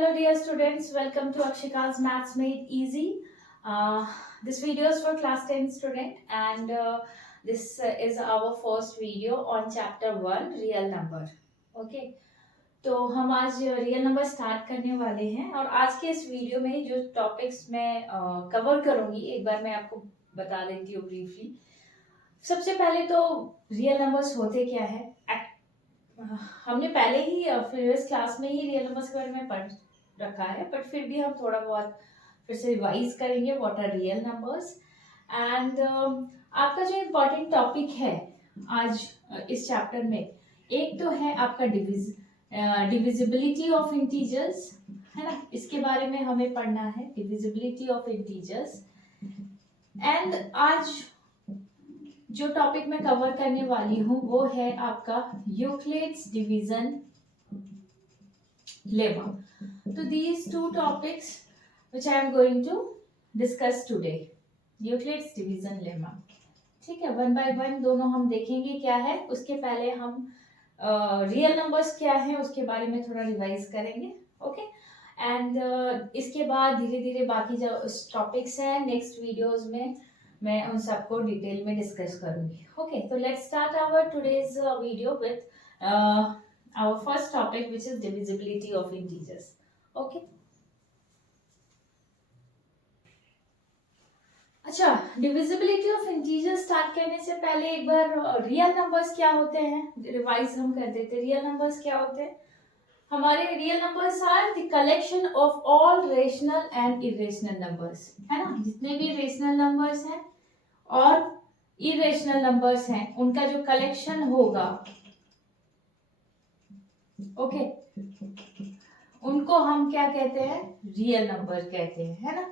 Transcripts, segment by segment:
Hello dear students, welcome to Akshika's Maths Made Easy. This video is for class 10 student and this is our first video on chapter 1 real number. Okay, तो हम आज real number start करने वाले हैं और आज के इस वीडियो में जो टॉपिक्स मैं कवर करूंगी एक बार मैं आपको बता देती हूँ ब्रीफली। सबसे पहले तो रियल नंबर्स होते क्या है, हमने पहले ही प्रीवियस क्लास में ही रियल नंबर्स के बारे में पढ़ रखा है, बट फिर भी हम थोड़ा बहुत फिर से रिवाइज करेंगे what are real numbers. And आपका जो इम्पोर्टेंट टॉपिक है आज इस चैप्टर में, एक तो है आपका डिविजिबिलिटी ऑफ इंटीजर्स, है ना, इसके बारे में हमें पढ़ना है, डिविजिबिलिटी ऑफ इंटीजर्स। एंड आज जो टॉपिक मैं कवर करने वाली हूँ वो है आपका यूक्लिड्स डिवीजन लेमा। तो these two topics which I am going to discuss today, Euclid's division lemma. ठीक है, वन बाय वन दोनों हम देखेंगे क्या है। उसके पहले हम रियल नंबर्स क्या है उसके बारे में थोड़ा रिवाइज करेंगे। ओके, एंड इसके बाद धीरे धीरे बाकी जो टॉपिक्स हैं नेक्स्ट वीडियोस में मैं उन सबको डिटेल में डिस्कस करूंगी। ओके, तो let's start our today's video with our first topic which is divisibility of integers. Okay, अच्छा, डिविजिबिलिटी ऑफ इंटीजर्स स्टार्ट करने से पहले एक बार रियल नंबर्स क्या होते हैं रिवाइज हम कर देते। रियल नंबर्स क्या होते हैं? हमारे real numbers are the collection of all rational and irrational numbers, है ना। जितने भी रेशनल नंबर्स हैं और इरेशनल नंबर्स हैं उनका जो कलेक्शन होगा, ओके, उनको हम क्या कहते हैं? रियल नंबर कहते हैं, है ना।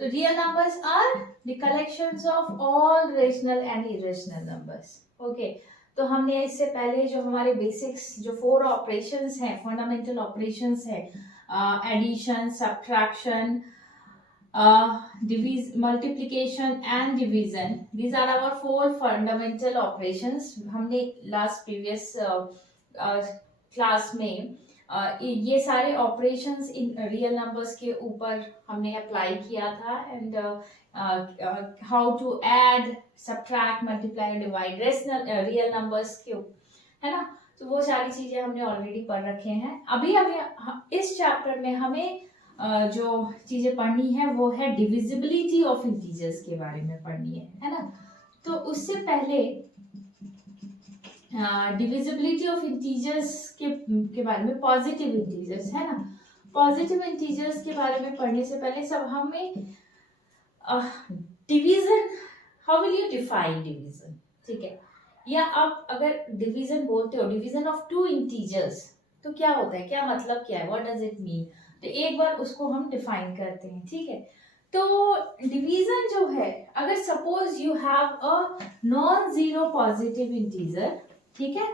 तो real numbers are the collections of all rational and irrational numbers. Okay, तो हमने इससे पहले जो हमारे बेसिक्स जो 4 ऑपरेशंस हैं, फंडामेंटल ऑपरेशंस हैं, addition, subtraction, multiplication and division, these are our 4 fundamental operations। हमने लास्ट प्रीवियस क्लास में ये सारे ऑपरेशंस इन रियल नंबर्स के ऊपर हमने अप्लाई किया था। And how to add, subtract, multiply, divide rational real numbers के, है ना। तो वो सारी चीजें हमने ऑलरेडी पढ़ रखे हैं। अभी हमें इस चैप्टर में हमें जो चीजें पढ़नी है वो है डिविजिबिलिटी ऑफ इंटीजर्स के बारे में पढ़नी है ना। तो उससे पहले डिविजिबिलिटी ऑफ इंटीजर्स के बारे में, पॉजिटिव इंटीजर्स, है ना, पॉजिटिव इंटीजर्स के बारे में पढ़ने से पहले सब हमें division, how will you define division, ठीक है। या आप अगर डिवीजन बोलते हो, डिवीजन ऑफ 2 इंटीजर्स, तो क्या होता है, क्या मतलब क्या है, व्हाट डज इट मीन, तो एक बार उसको हम डिफाइन करते हैं। ठीक है, तो डिवीजन जो है, अगर suppose you have a non zero positive integer, ठीक है,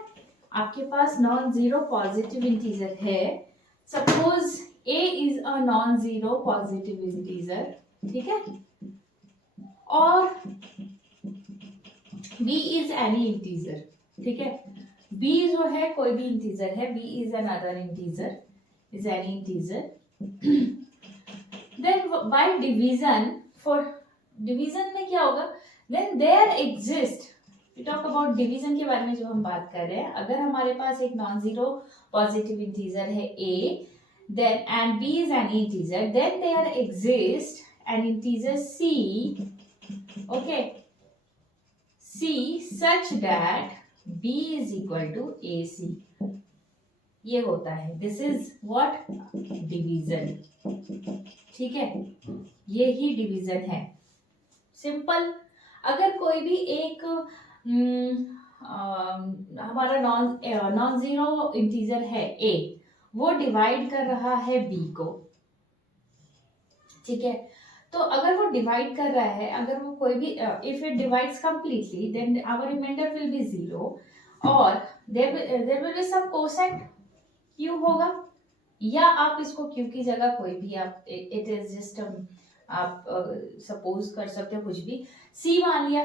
आपके पास नॉन जीरो पॉजिटिव इंटीजर है, suppose a is a non zero positive integer, ठीक है, और b इज एनी इंटीजर, ठीक है, b जो है कोई भी इंटीजर है, b is another integer, is any integer, then by division, for division में क्या होगा, then there exist, we talk about division के बारे में जो हम बात कर रहे हैं, अगर हमारे पास एक नॉन जीरो पॉजिटिव इंटीजर है a, then and b is an integer, then there exist an integer c, okay, c such that b is equal to ac, ये होता है, दिस इज व्हाट, डिवीजन। ठीक है, ये ही डिवीजन है, simple. अगर कोई भी एक हमारा नॉन जीरो इंटीजर है a, वो डिवाइड कर रहा है b को, ठीक है, तो अगर वो डिवाइड कर रहा है, अगर वो कोई भी, if it divides completely then our remainder will be 0 और there will be some quotient Q होगा, या आप इसको क्यू की जगह कोई भी आप, इट इज जस्ट, आप सपोज कर सकते हो कुछ भी, सी मान लिया,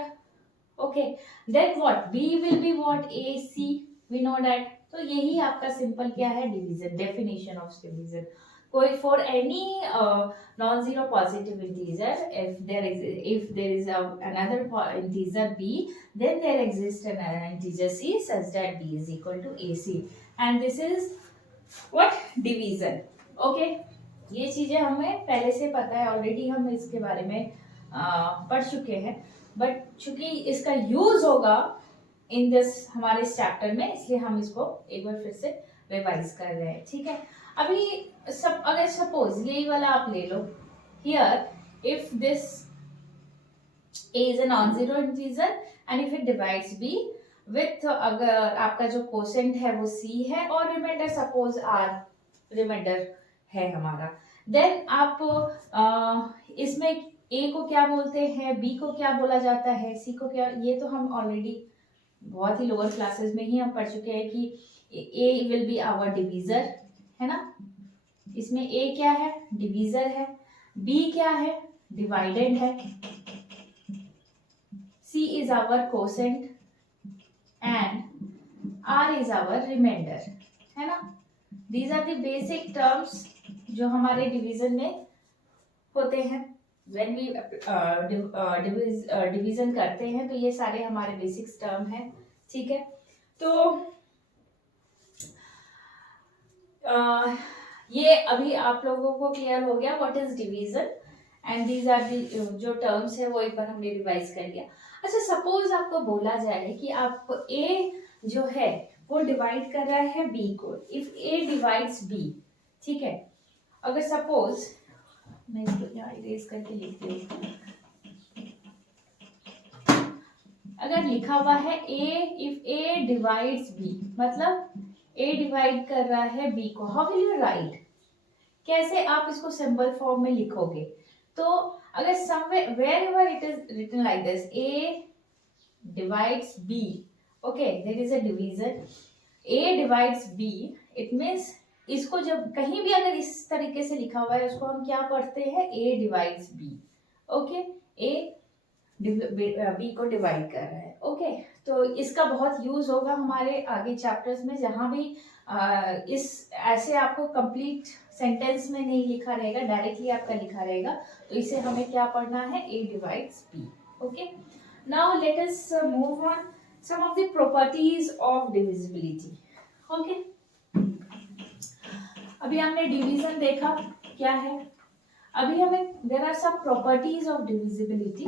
okay, then what, B will be what, A C, we know that. तो यही आपका सिंपल क्या है, डिवीजन, डेफिनेशन ऑफ डिवीजन। कोई for any non zero positive integer, if there is another integer b, then there exists an integer c such that b is equal to ac, and this is what division. okay, ये चीजें हमें पहले से पता है, already हम इसके बारे में पढ़ चुके हैं, बट चूंकि इसका यूज होगा इन दिस हमारे इस चैप्टर में, इसलिए हम इसको एक बार फिर से रिवाइज कर रहे हैं. ठीक है, अभी सब अगर सपोज यही वाला आप ले लो, here if this a is a non-zero integer and if it divides b with, अगर आपका जो कोसेंट है वो c है और रिमाइंडर सपोज r रिमाइंडर है हमारा, देन आप इसमें a को क्या बोलते हैं, b को क्या बोला जाता है, c को क्या, ये तो हम ऑलरेडी बहुत ही लोअर क्लासेस में ही हम पढ़ चुके हैं कि a will be our divisor, है ना. इसमें a क्या है, डिवीजर है, b क्या है, डिवाइडेंड है, c is our quotient and r is our remainder, है ना. These are the basic terms जो हमारे डिवीजन में होते हैं. When we डिवीजन करते हैं तो ये सारे हमारे बेसिक टर्म हैं. ठीक है, तो ये अभी आप लोगों को क्लियर हो गया what is division, and these are the जो टर्म्स है वो एक बार हमने रिवाइज कर लिया. अच्छा, सपोज आपको बोला जाए कि आप a जो है वो डिवाइड कर रहा है b को, इफ a डिवाइड्स b, ठीक है, अगर सपोज मैं इसको यहाँ इरेज करके लिखती हूँ, अगर लिखा हुआ है a, if a divides b, मतलब a डिवाइड कर रहा है b को, हाउ विल यू राइट, कैसे आप इसको सिंबल फॉर्म में लिखोगे. तो अगर somewhere wherever it is written like this, a divides b, okay, there is a division, a divides b, it means इसको जब कहीं भी अगर इस तरीके से लिखा हुआ है उसको हम क्या पढ़ते हैं, a divides b. Okay, a b को डिवाइड कर रहा है. ओके, तो इसका बहुत यूज होगा हमारे आगे चैप्टर्स में, जहां भी इस ऐसे आपको कंप्लीट सेंटेंस में नहीं लिखा रहेगा, डायरेक्टली आपका लिखा रहेगा, तो इसे हमें क्या पढ़ना है, a divides b. Okay, now let us move on some of the properties of divisibility. Okay, अभी हमने डिवीजन देखा क्या है, अभी हमें there are some properties of divisibility,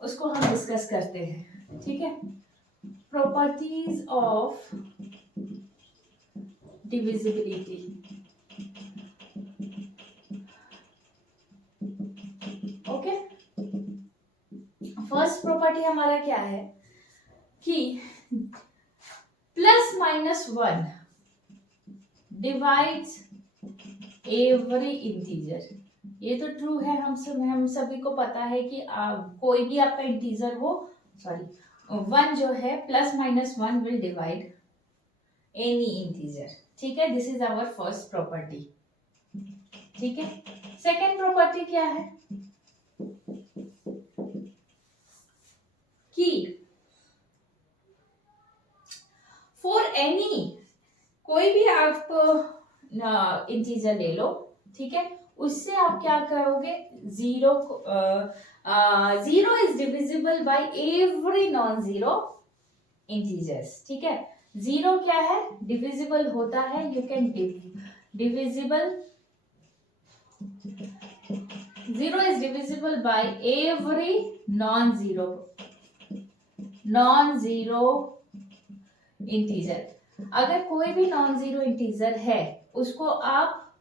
उसको हम डिस्कस करते हैं. ठीक है, properties of divisibility. Okay, first property हमारा क्या है कि plus minus one divides every integer. ये तो ट्रू है, हम सभी को पता है कि कोई भी आपका इंटीजर हो, सॉरी वन जो है, plus minus one will divide any integer. ठीक है, this is our first property. ठीक है, सेकेंड प्रॉपर्टी क्या है कि फॉर एनी, कोई भी आप इंटीजर ले लो, ठीक है, उससे आप क्या करोगे, zero is divisible by every non zero integers. ठीक है, जीरो क्या है, डिविजिबल होता है, you can divisible, zero is divisible by every non zero integer. अगर कोई भी नॉन जीरो इंटीजर है उसको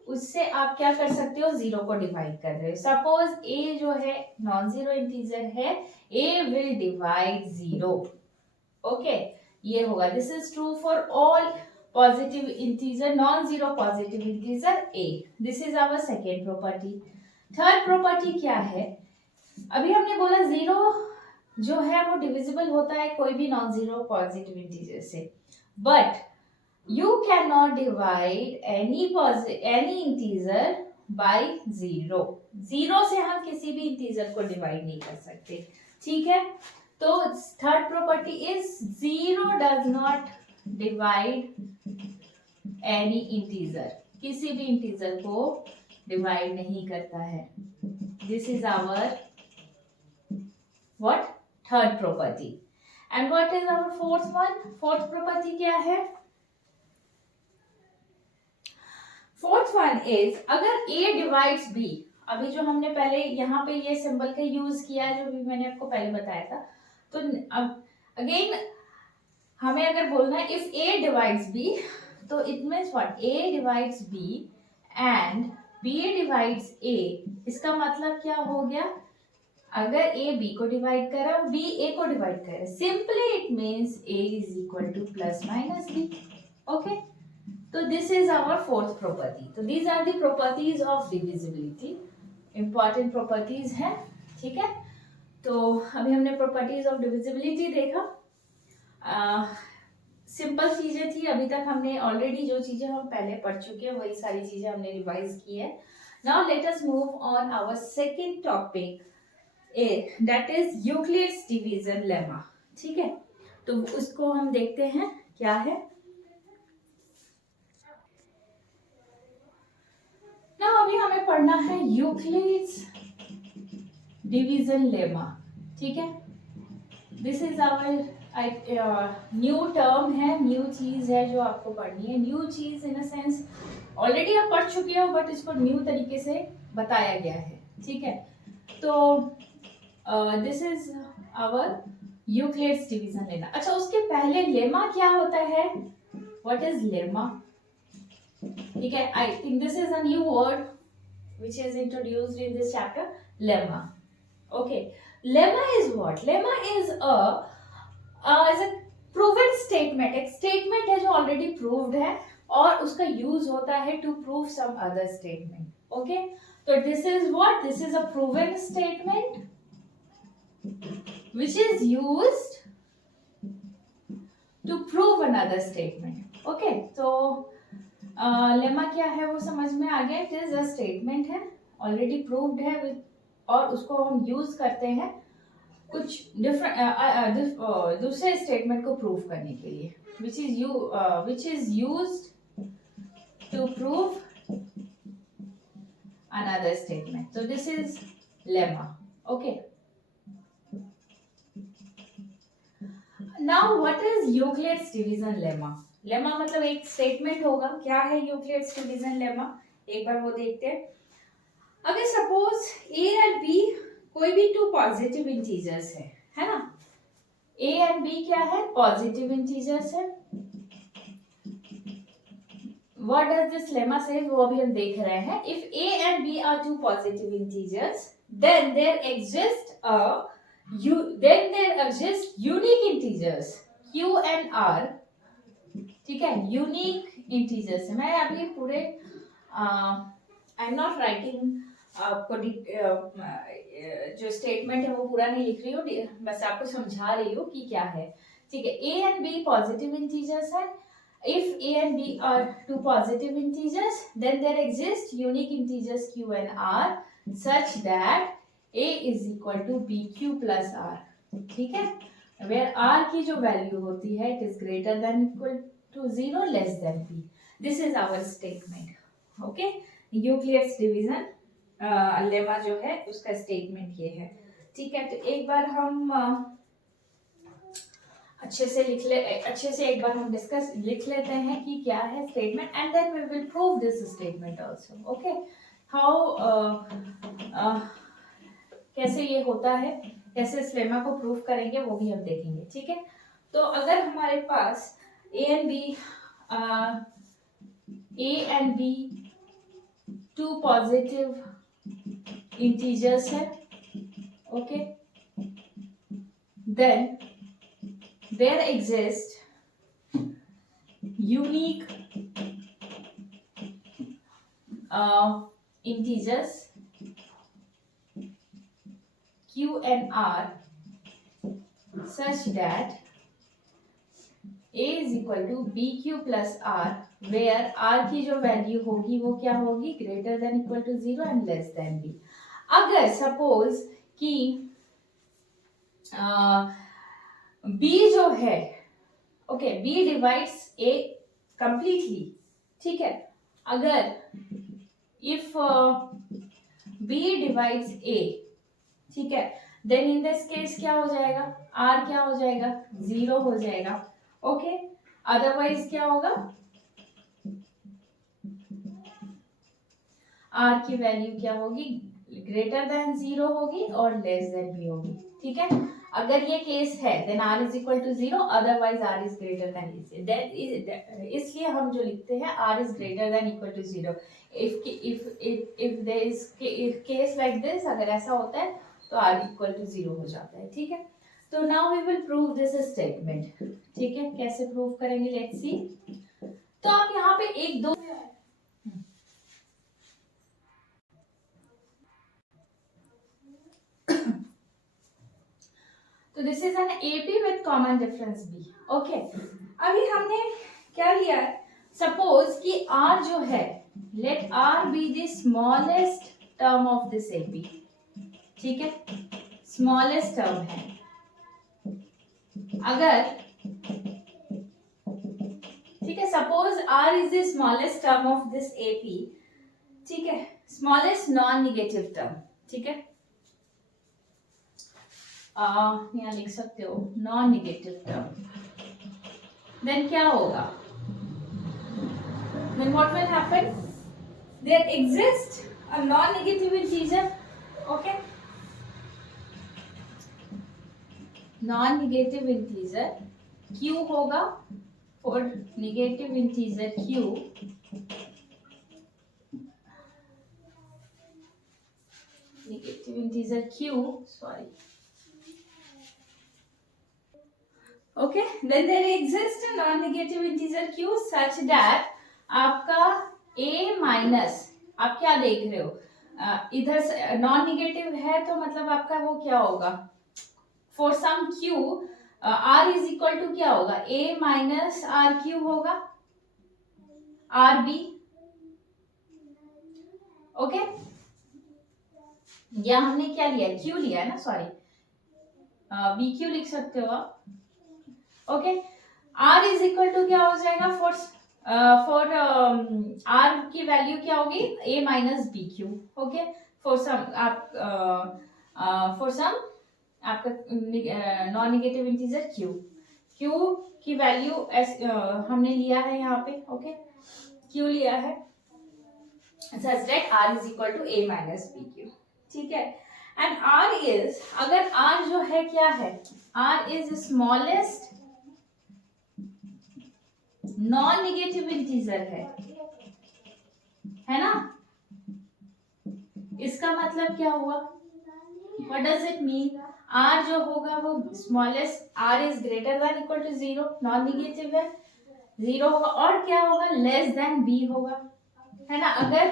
उससे आप क्या कर सकते हो, जीरो को डिवाइड कर रहे हो. सपोज a जो है नॉन जीरो इंटीजर है, a will divide zero. Okay, ये होगा, this is true for all positive integer, non zero positive integer a. This is our second property. Third property क्या है, अभी हमने बोला जीरो जो है वो डिविजिबल होता है कोई भी नॉन जीरो पॉजिटिव इंटीजर से, but you cannot divide any integer by zero. Zero से हम किसी भी इंटीजर को डिवाइड नहीं कर सकते. ठीक है, तो third property is zero does not divide any integer. किसी भी इंटीजर को डिवाइड नहीं करता है. This is our what third property. And what is our fourth one. Fourth property क्या है. फोर्थ वन इज अगर A डिवाइड्स B. अभी जो हमने पहले यहाँ पे ये सिंबल का यूज किया है, जो भी मैंने आपको पहले बताया था. तो अब अगेन हमें अगर बोलना है इफ A डिवाइड्स B, तो it means what. A divides B and B divides A. इसका मतलब क्या हो गया. अगर A B को डिवाइड कर रहा है, B A को डिवाइड कर रहा है, simply it means A is equal to plus minus B. Okay. तो this is our fourth property. तो these are the properties of divisibility. Important properties हैं. ठीक है. तो अभी हमने प्रॉपर्टीज ऑफ डिविजिबिलिटी देखा. सिंपल चीजें थी. अभी तक हमने ऑलरेडी जो चीजें हम पहले पढ़ चुके हैं वही सारी चीजें हमने रिवाइज की है. Now let us move on our second topic, that is Euclid's division lemma. ठीक है. तो उसको हम देखते हैं क्या है. नाउ अभी हमें पढ़ना है यूक्लिड्स डिवीजन लेमा. ठीक है. This is our new term है, न्यू चीज है जो आपको पढ़नी है. न्यू चीज इन अ सेंस ऑलरेडी आप पढ़ चुके हो, बट इसको न्यू तरीके से बताया गया है. ठीक है. तो this is our Euclid's division lemma. अच्छा, उसके पहले लेमा क्या होता है. What is lemma. ठीक है. I think this is a new word which is introduced in this chapter, lemma. Okay, lemma is what. Lemma is a proven statement. एक statement है जो already proved है और उसका use होता है to prove some other statement. Okay, so this is what. This is a proven statement which is used to prove another statement. Okay, so lemma क्या है वो समझ में आ गया. इट इज अ स्टेटमेंट है, ऑलरेडी प्रूव्ड है, और उसको हम यूज करते हैं कुछ डिफरेंट दूसरे स्टेटमेंट को प्रूव करने के लिए, which is used to prove another statement. So this is lemma. Okay. Now what is Euclid's division lemma. Lemma मतलब एक स्टेटमेंट होगा. क्या है यूक्लिड्स डिवीजन लेमा, एक बार वो देखते हैं. अगर सपोज A और B कोई भी टू पॉजिटिव इंटीजर्स है ना. A एंड B क्या है, पॉजिटिव इंटीजर्स है. What does this lemma say, वो अभी हम देख रहे हैं. If A and B are two positive integers, then there exist unique integers Q and R. ठीक है. यूनिक इंटीजर्स है. मैं अभी पूरे आई एम नॉट राइटिंग आपको जो स्टेटमेंट है वो पूरा नहीं लिख रही हूँ, बस आपको समझा रही हूँ कि क्या है. ठीक है. A and B positive integers है. If A and B are two positive integers, then there exist unique integers Q and R such that A is equal to BQ plus R. ठीक है. where R की जो value होती है, it is greater than equal to 0, less than B. This is our statement. Okay, Euclid's division lemma जो है उसका statement ये है. ठीक है. तो एक बार हम अच्छे से एक बार हम लिख लेते हैं कि क्या है statement, and then we will prove this statement also. Okay. How कैसे ये होता है, कैसे इस लेमा को प्रूव करेंगे वो भी हम देखेंगे. ठीक है. तो अगर हमारे पास A and B two positive integers है. Okay. Then there exist unique integers Q and R such that A is equal to BQ plus R, where R की जो वैल्यू होगी वो क्या होगी, greater than equal to 0 and less than B. अगर suppose कि B जो है, okay, B divides A completely. ठीक है. अगर इफ बी डिवाइड्स ए, ठीक है, देन इन दिस केस क्या हो जाएगा, आर क्या हो जाएगा, 0 हो जाएगा। ओके, अदरवाइज क्या होगा, आर की वैल्यू क्या होगी, ग्रेटर देन 0 होगी और लेस देन बी होगी। ठीक है, अगर ये केस है then r is equal to 0, otherwise r is greater than, इसलिए हम जो लिखते हैं r is greater than equal to 0। If there is case like this, अगर ऐसा होता है तो आर इक्वल टू 0 हो जाता है। ठीक है, तो now we will prove this statement. ठीक है, कैसे प्रूव करेंगे, लेट्स सी। तो आप यहाँ पे एक दो, तो this is an AP with common difference b. Okay, अभी हमने क्या लिया है, सपोज कि आर जो है, let r be the smallest term of this AP. ठीक है, स्मॉलेस्ट टर्म है। अगर, ठीक है, suppose r is the smallest term of this AP, ठीक है, स्मॉलेस्ट नॉन निगेटिव टर्म। ठीक है, यहाँ लिख सकते हो नॉन निगेटिव टर्म, देन क्या होगा, then what will happen, there exists a non-negative integer. Okay, non-negative integer q होगा, for negative integer q, negative integer q, sorry. Okay, then there exists a non-negative integer q such that आपका a minus, आप क्या देख रहे हो, इधर non negative है तो मतलब आपका वो क्या होगा, for some q r is equal to क्या होगा, a माइनस आर क्यू होगा, आर बी। ओके, या हमने क्या लिया, q लिया है ना, सॉरी, बी क्यू लिख सकते हो आप। Okay, r is equal to क्या हो जाएगा, फॉर आर की वैल्यू क्या होगी, a minus b q. Okay, for some आप फॉर सम आपका non negative integer q, q की वैल्यू हमने लिया है यहाँ पे। ओके, q लिया है such that r is equal to a minus bq। ठीक है, एंड r इज, अगर r जो है क्या है, r is smallest non negative integer है ना, इसका मतलब क्या हुआ, what does it mean, r जो होगा वो smallest, r is greater than equal to 0, non negative है, 0 होगा, और क्या होगा, लेस देन b होगा, है ना। अगर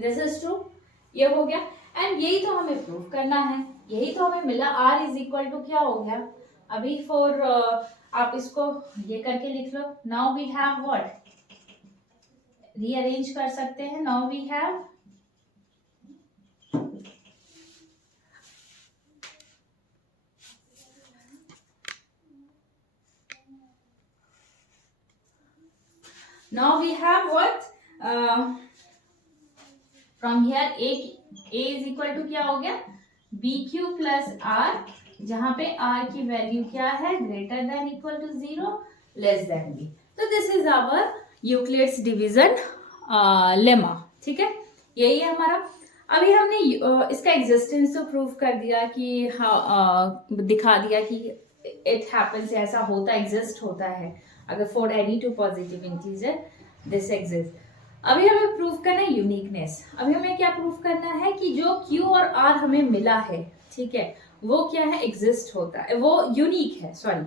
दिस इज ट्रू, ये हो गया, एंड यही तो हमें प्रूव करना है, यही तो हमें मिला, r इज इक्वल टू क्या हो गया, अभी फॉर आप इसको ये करके लिख लो, now we have what, rearrange कर सकते हैं, now we have what, from here a is equal to क्या हो गया, bq plus r, जहां पे r की वैल्यू क्या है, greater than equal to 0, less than b। तो this is our Euclid's division lemma. ठीक है, यही है हमारा। अभी हमने इसका एग्जिस्टेंस तो प्रूव कर दिया कि हाँ, दिखा दिया कि इट हैपेंस, ऐसा होता, एग्जिस्ट होता है, अगर for any two positive integer this exist. अभी हमें प्रूव करना है यूनिकनेस। अभी हमें क्या प्रूव करना है कि जो q और r हमें मिला है, ठीक है, वो क्या है, एग्जिस्ट होता है, वो यूनिक है, सॉरी,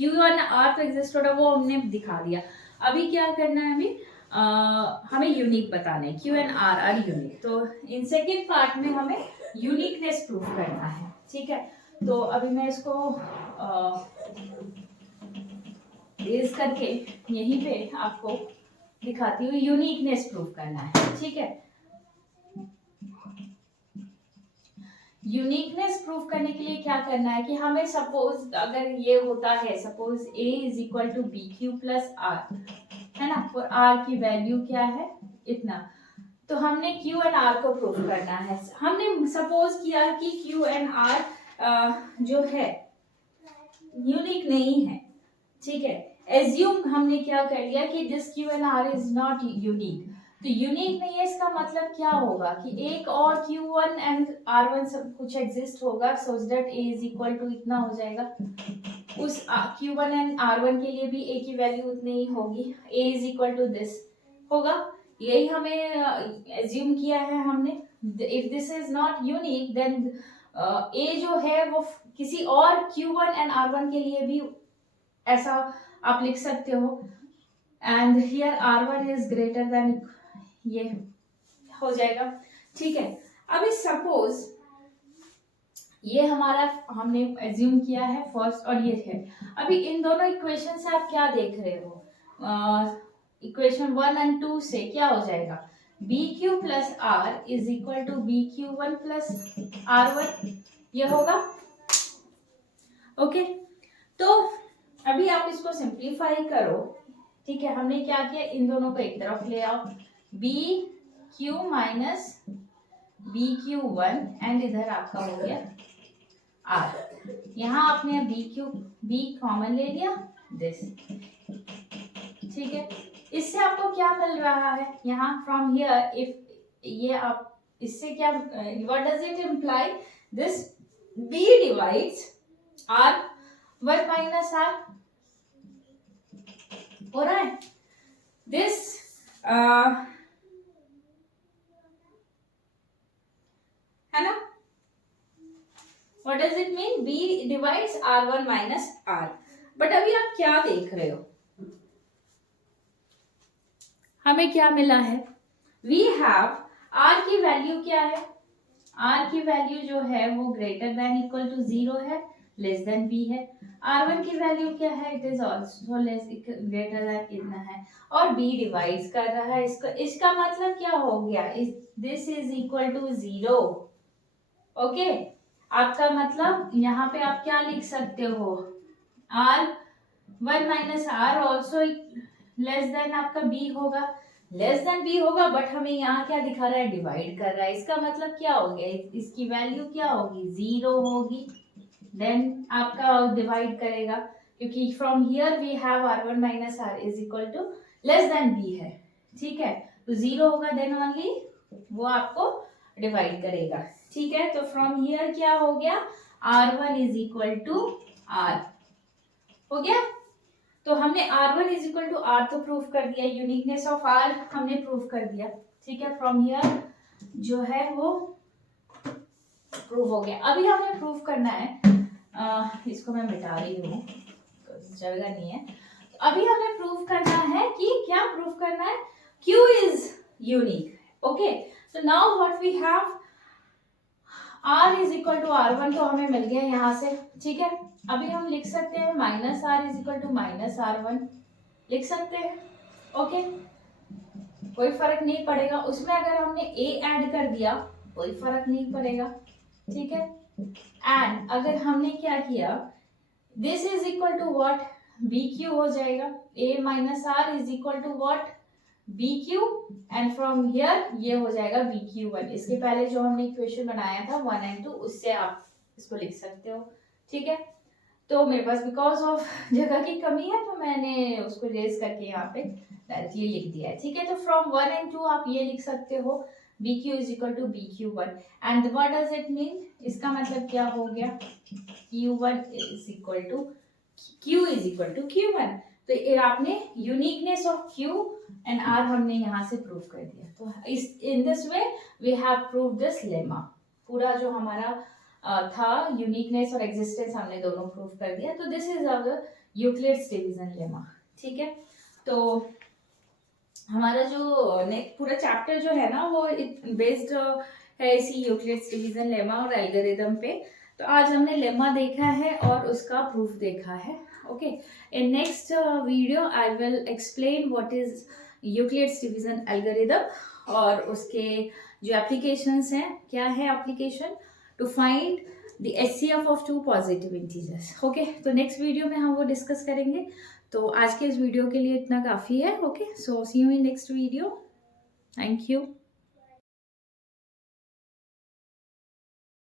q और r तो एग्जिस्ट होता है, वो हमने दिखा दिया। अभी क्या करना है, अभी हमें यूनिक बताना है, q and r are unique. तो इन सेकेंड पार्ट में हमें यूनिकनेस प्रूव करना है। ठीक है, तो अभी मैं इसको रेज करके यहीं पे आपको दिखाती हूँ, यूनिकनेस प्रूव करना है। ठीक है, यूनिकनेस प्रूव करने के लिए क्या करना है कि हमें सपोज अगर ये होता है, suppose a is equal to b q plus r, है ना, फॉर आर की वैल्यू क्या है इतना। तो हमने क्यू एंड आर को प्रूव करना है। हमने सपोज किया कि क्यू एंड आर जो है यूनिक नहीं है, ठीक है। एज्यूम हमने क्या कर लिया कि this q and r is not unique. तो यूनिक नहीं है इसका मतलब क्या होगा कि एक और Q1 एंड R1 सब कुछ एग्जिस्ट होगा, so that A is equal to इतना हो जाएगा। उस Q1 एंड R1 के लिए भी A की वैल्यू उतनी ही होगी, A is equal to this होगा। यही हमें एज्यूम किया है हमने। If this is not unique then A जो है वो किसी और Q1 एंड R1 के लिए भी ऐसा आप लिख सकते हो। And here R1 is greater then, ये हो जाएगा, ठीक है। अभी सपोज ये हमारा हमने एज्यूम किया है फर्स्ट और ये है। अभी इन दोनों इक्वेशन से आप क्या देख रहे हो, इक्वेशन 1 एंड 2 से क्या हो जाएगा, BQ plus r is equal to BQ1 plus R1, ये होगा। ओके, तो अभी आप इसको सिंप्लीफाई करो, ठीक है। हमने क्या किया, इन दोनों को एक तरफ ले आओ, BQ माइनस BQ1 एंड इधर आपका हो गया R। यहाँ आपने B कॉमन ले लिया, दिस, ठीक है। इससे आपको क्या मिल रहा है यहाँ, फ्रॉम हियर इफ ये आप इससे क्या, what does it imply, this B divides R1 minus R, हो रहा है दिस, है ना। What does it mean? B divides R1 minus R. But अभी आप क्या देख रहे हो, हमें क्या मिला है, We have R की वैल्यू क्या है, R की वैल्यू जो है वो ग्रेटर देन इक्वल टू 0 है, लेस देन B है। R1 की वैल्यू क्या है, it is also less greater than इतना है, और B डिवाइड कर रहा है इसको। इसका मतलब क्या हो गया, this is equal to 0। Okay, आपका मतलब यहाँ पे आप क्या लिख सकते हो, R1 minus R also less than आपका B होगा, लेस देन B होगा, बट हमें यहाँ क्या दिखा रहा है, डिवाइड कर रहा है। इसका मतलब क्या हो गया, इसकी वैल्यू क्या होगी, 0 होगी, देन आपका डिवाइड करेगा, क्योंकि from here we have R1 minus R is equal to less than B है, ठीक है। तो 0 होगा, देन ओनली वो आपको डिवाइड करेगा, ठीक है। तो फ्रॉम हियर क्या हो गया, R1 is equal to R हो गया। तो हमने R1 is equal to R तो प्रूव कर दिया, यूनिकनेस ऑफ R हमने प्रूव कर दिया, ठीक है। फ्रॉम हियर जो है वो प्रूव हो गया। अभी हमें प्रूव करना है, इसको मैं मिटा रही हूँ, जगह नहीं है। तो अभी हमें प्रूव करना है कि क्या प्रूव करना है, Q is unique. Okay, so now what we have, R is equal to R1 तो हमें मिल गया यहाँ से, ठीक है। अभी हम लिख सकते हैं minus R is equal to minus R1, लिख सकते हैं, ओके। कोई फर्क नहीं पड़ेगा उसमें, अगर हमने A ऐड कर दिया कोई फर्क नहीं पड़ेगा, ठीक है। एंड अगर हमने क्या किया, this is equal to what, BQ हो जाएगा, A minus R is equal to what, BQ, and from here ये हो जाएगा BQ1। इसके पहले जो हमने इक्वेशन बनाया था 1 and 2, उससे आप इसको लिख सकते हो, ठीक है। तो मेरे पास बिकॉज ऑफ जगह की कमी है तो मैंने उसको रेज करके यहाँ पे डायरेक्टली लिख दिया है, ठीक है। तो फ्रॉम 1 and 2 आप ये लिख सकते हो, BQ is equal to BQ1, and what does it mean, इसका मतलब क्या हो गया, Q1 is equal to Q is equal to Q1। तो ये आपने uniqueness of Q and R हमने यहाँ से प्रूव कर दिया। तो इस in this way we have prove this lemma, पूरा जो हमारा था यूनिकनेस और एग्जिस्टेंस हमने दोनों प्रूव कर दिया। तो this is our Euclid's division lemma, ठीक है। तो हमारा जो नेक्स्ट पूरा चैप्टर जो है ना वो बेस्ड है इसी यूक्लिड्स डिवीजन लेमा और एल्गोरिथम पे। तो आज हमने लेमा देखा है और उसका प्रूफ देखा है, okay. In next video I will explain what is Euclid's division algorithm और उसके जो एप्लीकेशंस हैं, क्या है application, to find the HCF of two positive integers, okay. तो नेक्स्ट वीडियो में हम वो डिस्कस करेंगे। तो आज के इस वीडियो के लिए इतना काफ़ी है. Okay, so see you in next video. Thank you.